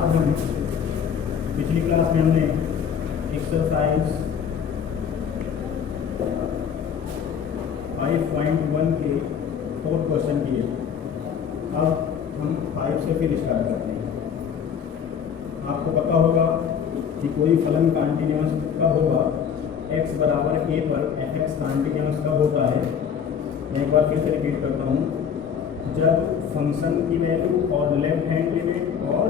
आज हम पिछली क्लास में हमने एक्सरसाइज 5.1 के 4 क्वेश्चन किए। अब हम 5 से फिर स्टार्ट करते हैं। आपको पता होगा कि कोई फलन कंटिन्यूअस कब होगा, x बराबर a पर fx कंटिन्यूअस कब होता है। मैं एक बार फिर से रिपीट करता हूँ, जब फंक्शन की वैल्यू और लेफ्ट हैंड लिमिट और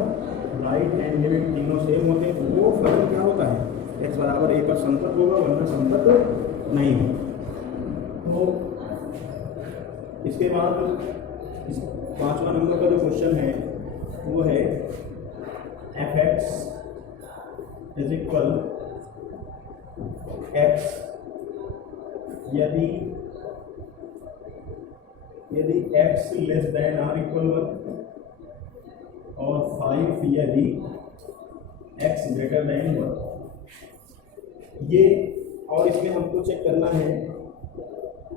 राइट हैंड लिमिट तीनों सेम होते हैं तो वो फलन क्या होता है, x बराबर a पर संतत होगा, वरना संतत नहीं होगा। तो इसके बाद इस 5वां नंबर का जो क्वेश्चन है वो है fx इज इक्वल x यदि x less than or equal 1 और 5 यदि x ग्रेटर देन 1। ये और इसमें हमको चेक करना है,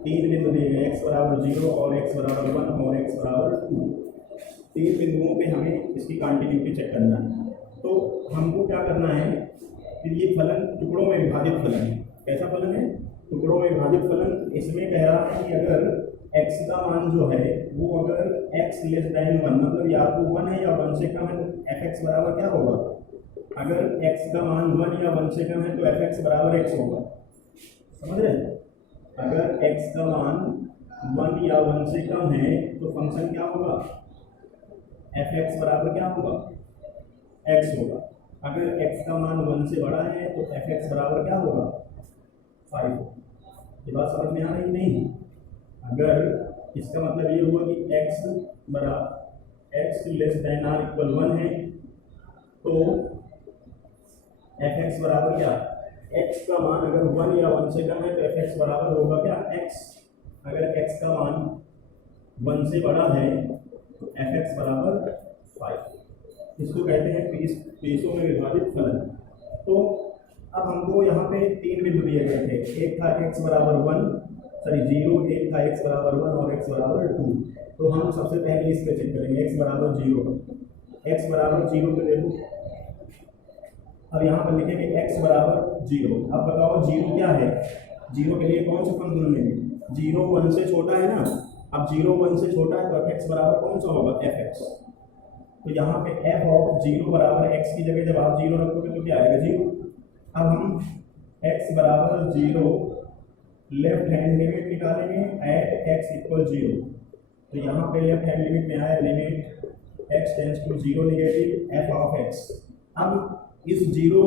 3 बिंदु दिए गए, x बराबर 0 और x बराबर 1 और x बराबर 2। 3 बिंदुओं पे हमें इसकी कंटिन्यूटी चेक करना है। तो हमको क्या करना है कि ये फलन टुकड़ों में विभाजित फलन है। कैसा फलन है? टुकड़ों में विभाजित फलन। इसमें कह रहा है कि अगर x का मान जो है वो अगर x लेस देन 1, मतलब या तो 1 है या 1 से कम है, तो fx बराबर क्या होगा? अगर x का मान 1 या 1 से कम है तो fx बराबर x होगा। समझ रहे हैं? अगर x का मान 1 या 1 से कम है तो फंक्शन क्या होगा? fx बराबर क्या होगा? x होगा। अगर x का मान 1 से बड़ा है तो fx बराबर क्या होगा? 5। ये बात समझ में आ रही नहीं? अगर इसका मतलब ये हुआ कि x less than or equal 1 है तो fx बराबर क्या? x का मान अगर 1 या 1 से कम है तो fx बराबर होगा क्या? x। अगर x का मान 1 से बड़ा है तो fx बराबर 5। इसको कहते हैं पेशों में विभाजित फलन। तो अब हमको यहाँ पे 3 बिंदु दिए गए थे, एक था x बराबर 0, एक था x बराबर 1 और x बराबर 2। तो हम सबसे पहले इस पे चेक करेंगे, x बराबर 0। x बराबर 0 पे देखो, अब यहाँ पर लिखेंगे x बराबर 0। अब बताओ 0 क्या है? 0 के लिए कौन सा फंक्शन लेंगे? 0 1 से छोटा है ना। अब 0 1 से छोटा है तो fx बराबर कौन सा होगा? fx। तो यहाँ पे f ऑफ 0 बराबर x की जगह जब आप 0 रखोगे तो क्या आएगा? 0। अब हम x बराबर 0 लेफ्ट हैंड लिमिट निकालेंगे एट x इक्वल 0। तो यहाँ पे लेफ्ट हैंड लिमिट में आया limit x tends to 0 negative f of x। अब इस 0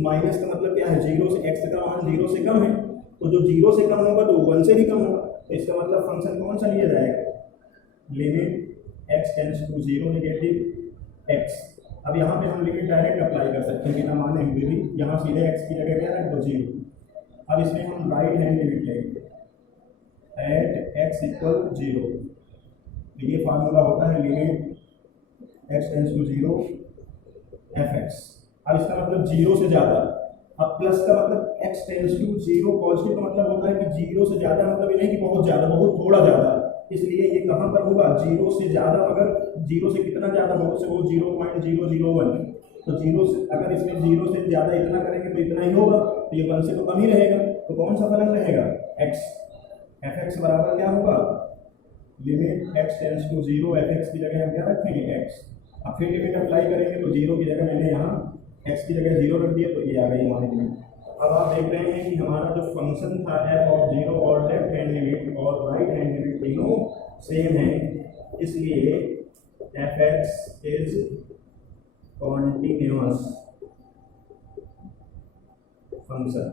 माइनस का मतलब क्या है? 0 से x का मान 0 से कम है, तो जो 0 से कम होगा तो 1 से भी कम होगा। तो इसका मतलब फंक्शन कौन सा लिया जाएगा? Limit x tends to 0 negative x। अब यहाँ पे हम लिमिट डायरेक्ट अप्लाई कर सकते हैं बिना माने हुए भी। यहाँ सीधे x की जगह क्या रख दो? 0। अब इसमें हम राइट हैंड लिमिट लेंगे एट x इक्वल 0। तो ये फार्मूला होता है limit x tends to 0 fx। अब इसका मतलब 0 से ज़्यादा। अब प्लस का मतलब x टेंड्स टू 0 पॉजिटिव का मतलब होता है कि 0 से ज़्यादा मतलब ये नहीं कि बहुत ज़्यादा, बहुत थोड़ा ज़्यादा। इसलिए ये कहाँ पर होगा? 0 से ज़्यादा। अगर 0 से कितना ज़्यादा हो से वो 0.001। तो 0 से अगर इसमें 0 से ज़्यादा इतना करेंगे तो इतना ही होगा, तो ये 1 से तो कम ही रहेगा। तो कौन सा फलन रहेगा? x। fx बराबर क्या होगा? Limit x tends to 0 fx की जगह हम क्या रखेंगे? x। अब फिर लिमिट अप्लाई करेंगे तो 0 की जगह मैंने यहाँ x की जगह 0 रख दिया, तो ये आ गई हमारी लिमिट। अब आप देख रहे हैं कि हमारा जो फंक्शन था f ऑफ 0 और लेफ्ट हैंड लिमिट और राइट हैंड लिमिट तीनों सेम है, इसलिए fx इज कॉन्टिन्यूअस फंक्शन।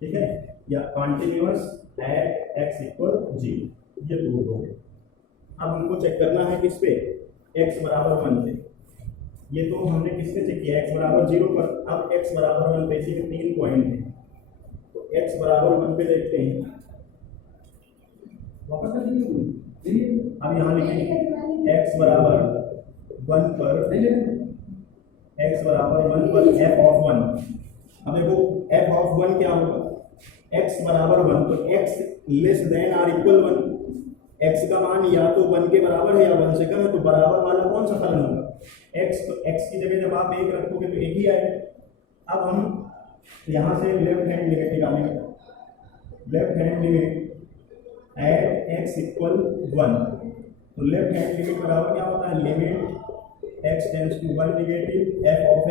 ठीक है, या कॉन्टिन्यूअस एट x इक्वल 0। ये प्रूव हो गया। अब हमको चेक करना है किस पे? x बराबर 1 पे। ये तो हमने किससे चेक किया? x बराबर 0 पर। अब x बराबर 1 पे इसी के 3 पॉइंट हैं, तो x बराबर 1 पे देखते हैं। वापस अब यहाँ लिखेंगे x बराबर 1 पर, x बराबर 1 पर f ऑफ 1। अब देखो f ऑफ 1 क्या होगा? x बराबर 1, तो x less than or equal 1। x का मान या तो 1 के बराबर है या 1 से कम है, तो बराबर वाला कौन सा फलन होगा? x, तो x की जगह जब आप 1 रखोगे तो 1 ही आएगा। अब हम यहाँ से लेफ्ट हैंड लिमिट निकालेंगे। Left hand limit at x equal 1, तो लेफ्ट हैंड लिमिट बराबर क्या होता है? Limit x tends to 1 negative f of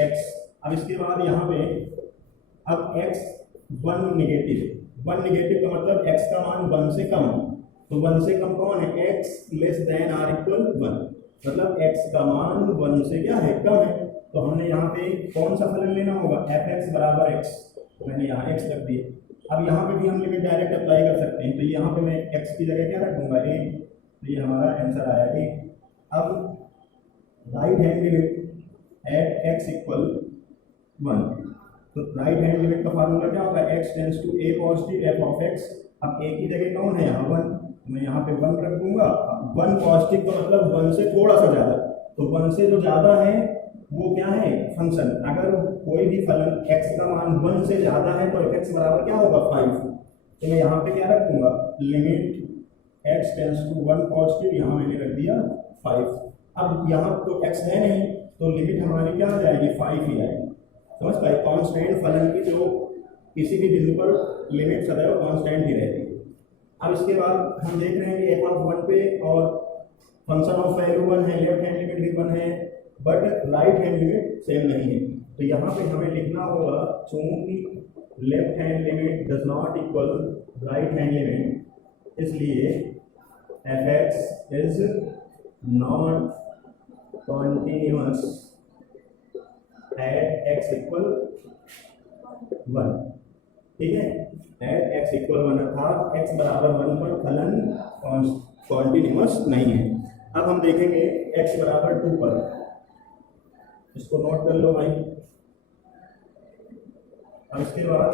x। अब इसके बाद यहाँ पे अब x 1 निगेटिव का मतलब x का मान 1 से कम है, तो 1 से कम कौन है? x less than or equal 1, मतलब x का मान 1 से क्या है? कम है। तो हमने यहाँ पे कौन सा फलन लेना होगा? fx बराबर x, तो मैंने यहाँ x रख दिया। अब यहाँ पे भी हम लिमिट डायरेक्ट अप्लाई कर सकते हैं, तो यहाँ पे मैं x की जगह क्या रखूंगा? a, तो ये हमारा आंसर आया a। अब right hand limit at x equal 1, तो राइट हैंड लिमिट का फार्मूला क्या होगा? x tends to a positive f of x। अब a की जगह कौन है? यहाँ 1, तो मैं यहाँ पे 1 रख दूंगा। 1 पॉजिटिव का मतलब 1 से थोड़ा सा ज़्यादा, तो 1 से जो ज़्यादा है वो क्या है? फंक्शन। अगर कोई भी फलन x का मान 1 से ज़्यादा है तो f(x) बराबर क्या होगा? 5। तो मैं यहाँ पे क्या रखूँगा? Limit x tends to 1 positive, यहाँ मैंने रख दिया 5। अब यहाँ तो x है नहीं, तो लिमिट हमारी क्या आ जाएगी? 5 ही आएगी। समझ पाए? कांस्टेंट फलन की जो किसी भी बिंदु पर लिमिट सदैव कांस्टेंट ही रहती है। अब इसके बाद हम देख रहे हैं कि f(1) पे और फंक्शन ऑफ वैल्यू 1 है, लेफ्ट हैंड लिमिट भी 1 है, but right hand limit same नहीं है। तो यहाँ पे हमें लिखना होगा, चूंकि left hand limit does not equal right hand limit, इसलिए f(x) is not continuous at x equal 1। ठीक है, एट x इक्वल 1 अर्थात x बराबर 1 पर फलन कॉन्टिन्यूअस नहीं है। अब हम देखेंगे x बराबर 2 पर, इसको नोट कर लो भाई। अब इसके बाद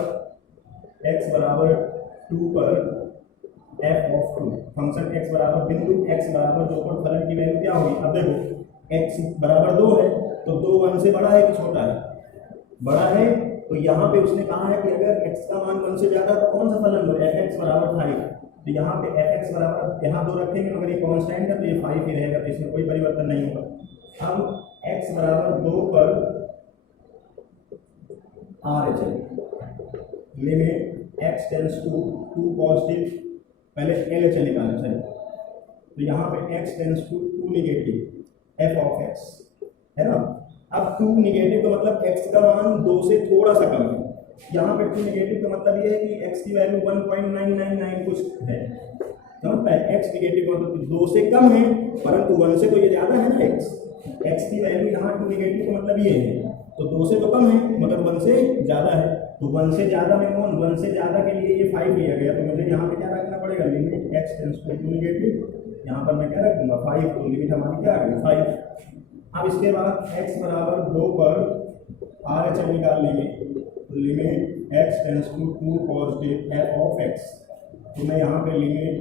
x बराबर 2 पर f ऑफ 2, फंक्शन x बराबर बिंदु x बराबर 2 पर फलन की वैल्यू क्या होगी? अब देखो x बराबर 2 है, तो 2 1 से बड़ा है कि छोटा है? बड़ा है। तो यहाँ पे उसने कहा है कि अगर x का मान 1 से ज्यादा तो कौन सा फलन लो? f(x) बराबर 5। तो यहाँ पे f(x) बराबर यहाँ 2 रखेंगे, मगर ये कांस्टेंट है तो ये 5 ही रहेगा, तो इसमें कोई परिवर्तन नहीं होगा। अब x बराबर 2 पर RHL limit x tends to 2 positive, पहले LHL निकालना चाहिए, तो यहाँ पे x tends to 2 negative f of x है ना। अब 2 निगेटिव का मतलब x का मान 2 से थोड़ा सा कम है। यहाँ पे 2 निगेटिव का मतलब ये है कि x की वैल्यू 1.999 कुछ है, समझ पाए? x निगेटिव का मतलब 2 से कम है, परंतु 1 से तो ये ज़्यादा है ना। x की वैल्यू यहाँ 2 निगेटिव का मतलब ये है, तो 2 से तो कम है मगर 1 से ज़्यादा है। तो 1 से ज़्यादा में कौन? 1 से ज़्यादा के लिए ये 5 लिया गया, तो मुझे यहाँ पे क्या रखना पड़ेगा? Limit x tends to 2 negative, यहाँ पर मैं क्या रखूँगा? 5, तो लिमिट हमारी क्या आ गई? 5। अब इसके बाद x बराबर 2 पर RHL निकाल लेंगे, तो limit x tends to 2 positive f of x, तो मैं यहाँ पे limit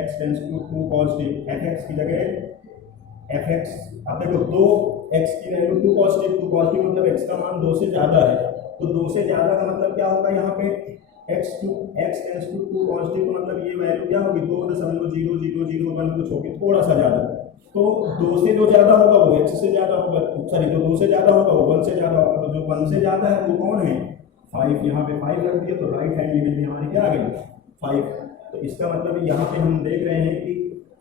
x tends to 2 positive fx की जगह fx। अब देखो 2x की वैल्यू 2 पॉजिटिव मतलब x का मान 2 से ज़्यादा है, तो 2 से ज़्यादा का मतलब क्या होगा? यहाँ पे x टेंड्स टू 2 पॉजिटिव का मतलब ये वैल्यू क्या होगी? 2.0001 कुछ होगी, थोड़ा सा ज़्यादा। तो 2 से जो ज़्यादा होगा वो x से ज़्यादा होगा, सॉरी जो 2 से ज़्यादा होगा वो 1 से ज़्यादा होगा, तो जो 1 से ज़्यादा है वो कौन है? 5। यहाँ पे 5 रख दिया, तो राइट हैंड लिमिट में हमारी क्या आ गई? 5। तो इसका मतलब यहाँ पे हम देख रहे हैं कि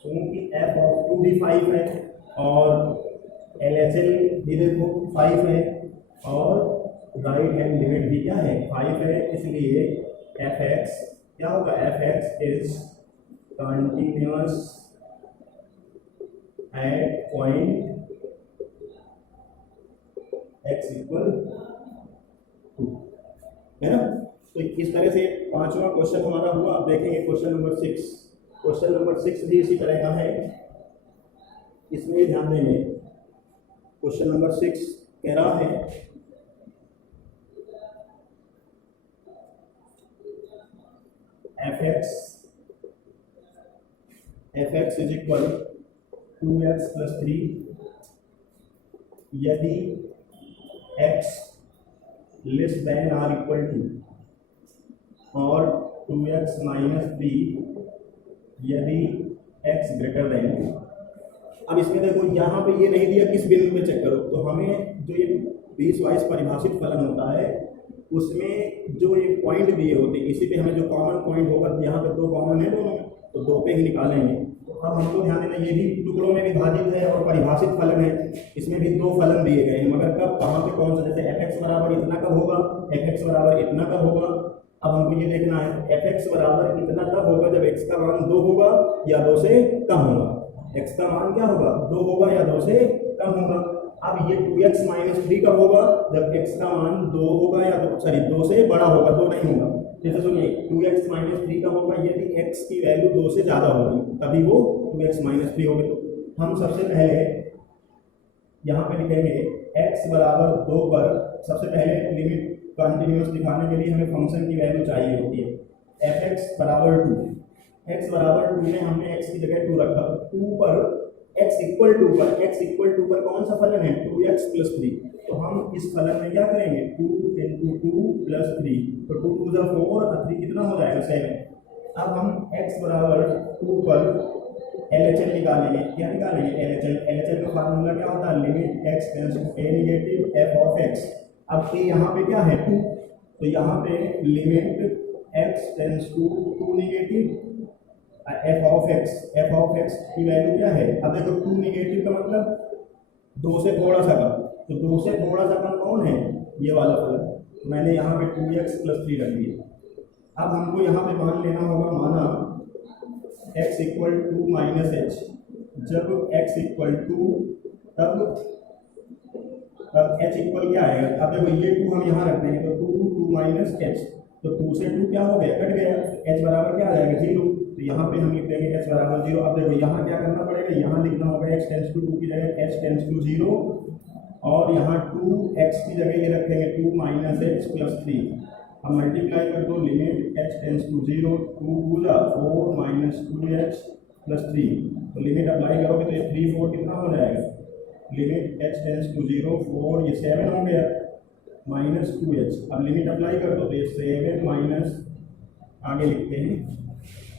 चूंकि f ऑफ 2 भी 5 है और LHL भी देखो 5 है और राइट हैंड लिमिट भी क्या है? 5 है, इसलिए f(x) क्या होगा? f(x) is continuous at point x equal 2, है ना। तो इस तरह से 5वां क्वेश्चन हमारा हुआ। अब देखेंगे क्वेश्चन नंबर 6। क्वेश्चन नंबर 6 भी इसी तरह का है, इसमें भी ध्यान देंगे। क्वेश्चन नंबर 6 कह रहा है f(x) इज इक्वल 2x + 3 यदि x less than or equal to और 2x माइनस 3 यदि x ग्रेटर देन। अब इसमें देखो यहाँ पे ये नहीं दिया किस बिंदु पे चेक करो, तो हमें जो ये पीस वाइज परिभाषित फलन होता है उसमें जो ये पॉइंट दिए होते हैं इसी पे हमें जो कॉमन पॉइंट होगा, यहाँ पे 2 कॉमन है दोनों में, तो 2 पे ही निकालेंगे। तो अब हमको ध्यान देना ये भी टुकड़ों में विभाजित है और परिभाषित फलन है, इसमें भी 2 फलन दिए गए हैं, मगर कब कहाँ पे कौन सा, जैसे fx बराबर इतना कब होगा, fx बराबर इतना कब होगा। अब हमको ये देखना है fx बराबर इतना कब होगा, जब x का मान 2 होगा या 2 से कम होगा। x का मान क्या होगा, 2 होगा या 2 से कम होगा। अब ये 2x माइनस 3 कब होगा, जब x का मान 2 होगा या 2 से बड़ा होगा, 2 नहीं होगा। जैसे सुनिए 2x माइनस 3 कब होगा, यदि x की वैल्यू 2 से ज़्यादा होगी तभी वो 2x माइनस 3 होगी। तो हम सबसे पहले यहाँ पे लिखेंगे x बराबर 2 पर सबसे पहले लिमिट कंटिन्यूस दिखाने के लिए हमें फंक्शन की वैल्यू चाहिए होती है। fx बराबर 2, x बराबर 2 में हमने x की जगह 2 रखा, 2 पर x इक्वल टू पर कौन सा फलन है, 2x प्लस 3। तो हम इस फलन में क्या करेंगे, 2 × 2 प्लस 3, तो 2 × 2 4 और 3 कितना हो जाएगा 7। अब हम x बराबर 2 पर LHL निकालेंगे। क्या निकालेंगे, LHL का फार्मूला क्या होता है, limit x tends to a negative f of x। अब a यहाँ पे क्या है 2, तो यहाँ पे limit x tends to 2 negative f of x की वैल्यू क्या है। अब देखो 2 नेगेटिव का मतलब 2 से थोड़ा सा कम, तो 2 से थोड़ा सा कम कौन है, ये वाला फलन। तो मैंने यहाँ पे 2x प्लस 3 रख दिया। अब हमको यहाँ पे मान लेना होगा, माना x equal to minus h, जब x इक्वल टू तब h इक्वल क्या आएगा। अब देखो ये 2 हम यहाँ रख देंगे, तो 2 माइनस एच, तो 2 से 2 क्या हो गया, कट गया, h बराबर क्या आ जाएगा 0। तो यहाँ पे हम लिख देंगे h बराबर 0। अब देखो यहाँ क्या करना पड़ेगा, यहाँ लिखना होगा x टेंड्स टू 2 की जगह h टेंड्स टू 0, और यहाँ 2x की जगह ये रखेंगे 2 माइनस एच प्लस 3। हम मल्टीप्लाई कर दो, लिमिट h टेंड्स टू 0, 2 गुना 4 माइनस 2h प्लस 3। तो लिमिट अप्लाई करोगे तो ये 3 4 कितना हो जाएगा, लिमिट h टेंड्स टू 0 4 ये 7 हो गया माइनस 2h। अब लिमिट अप्लाई कर दो तो ये 7 माइनस आगे लिखते हैं,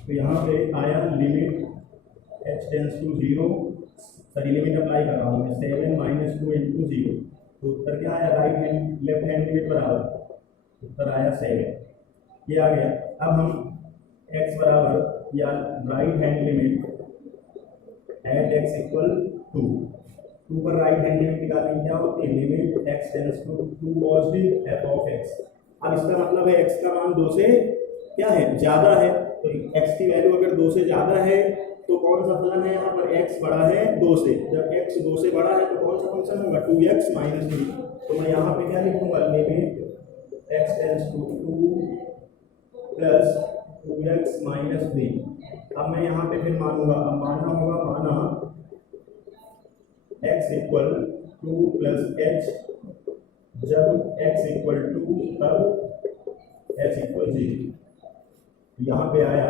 तो यहाँ पे आया limit h tends to 0, sorry limit apply कर रहा हूँ मैं, 7 माइनस 2 इंटू 0। तो उत्तर क्या आया, right hand left hand limit बराबर, उत्तर आया 7, ये आ गया। अब हम x बराबर या right hand limit at x equal 2 पर राइट हैंड लिमिट निकालेंगे, क्या होती है, limit x tends to 2 positive f of x। अब इसका मतलब है x का मान 2 से क्या है, ज़्यादा है, तो x की वैल्यू अगर 2 से ज़्यादा है तो कौन सा फलन है, यहाँ पर x बड़ा है 2 से। जब x 2 से बड़ा है तो कौन सा फंक्शन होगा, 2x माइनस 3। तो मैं यहाँ पे क्या लिखूंगा, limit x tends to 2 plus 2x minus 3। अब मैं यहाँ पे फिर मानूंगा, अब मानना होगा, माना x इक्वल 2 प्लस h, जब x इक्वल 2 तब h इक्वल 0। यहाँ पे आया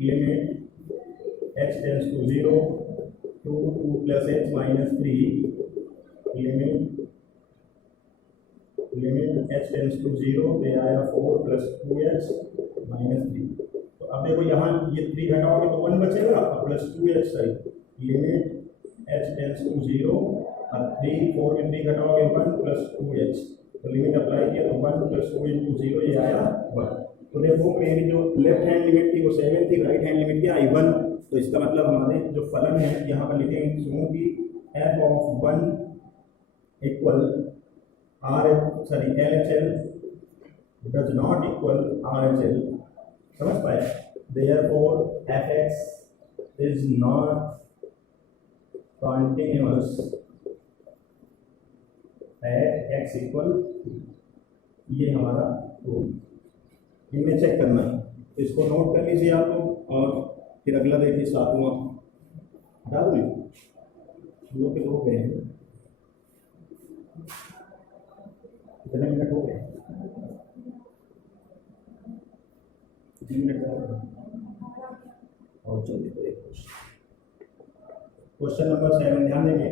limit h tends to 0, 2 plus h minus 3, limit h tends to 0 पे आया 4 प्लस 2h माइनस 3। तो अब देखो यहाँ ये 3 घटाओगे तो 1 बचेगा और प्लस 2h, सही लिमिट h टेंड्स टू 0 और 3 4 में 3 घटाओगे 1 प्लस 2h। तो लिमिट अप्लाई किया तो 1 प्लस 2 इंटू 0 ये आया 1। तो देखो मेरी जो लेफ्ट हैंड लिमिट थी वो 7 थी, राइट हैंड लिमिट क्या आई 1। तो इसका मतलब हमारे जो फलन है यहाँ पर लिखेंगे सुनो कि f of 1 equal LHL does not equal RHL। समझ पाए, therefore fx is not continuous at x equal, ये हमारा रूल, इनमें चेक करना है, इसको नोट कर लीजिए आप लोग। और फिर अगला देखिए 7वां, बता दूँ हम लोग के हो गए हैं, कितने मिनट हो गए, 3 मिनट और जल्दी क्वेश्चन नंबर 7 ध्यान देंगे।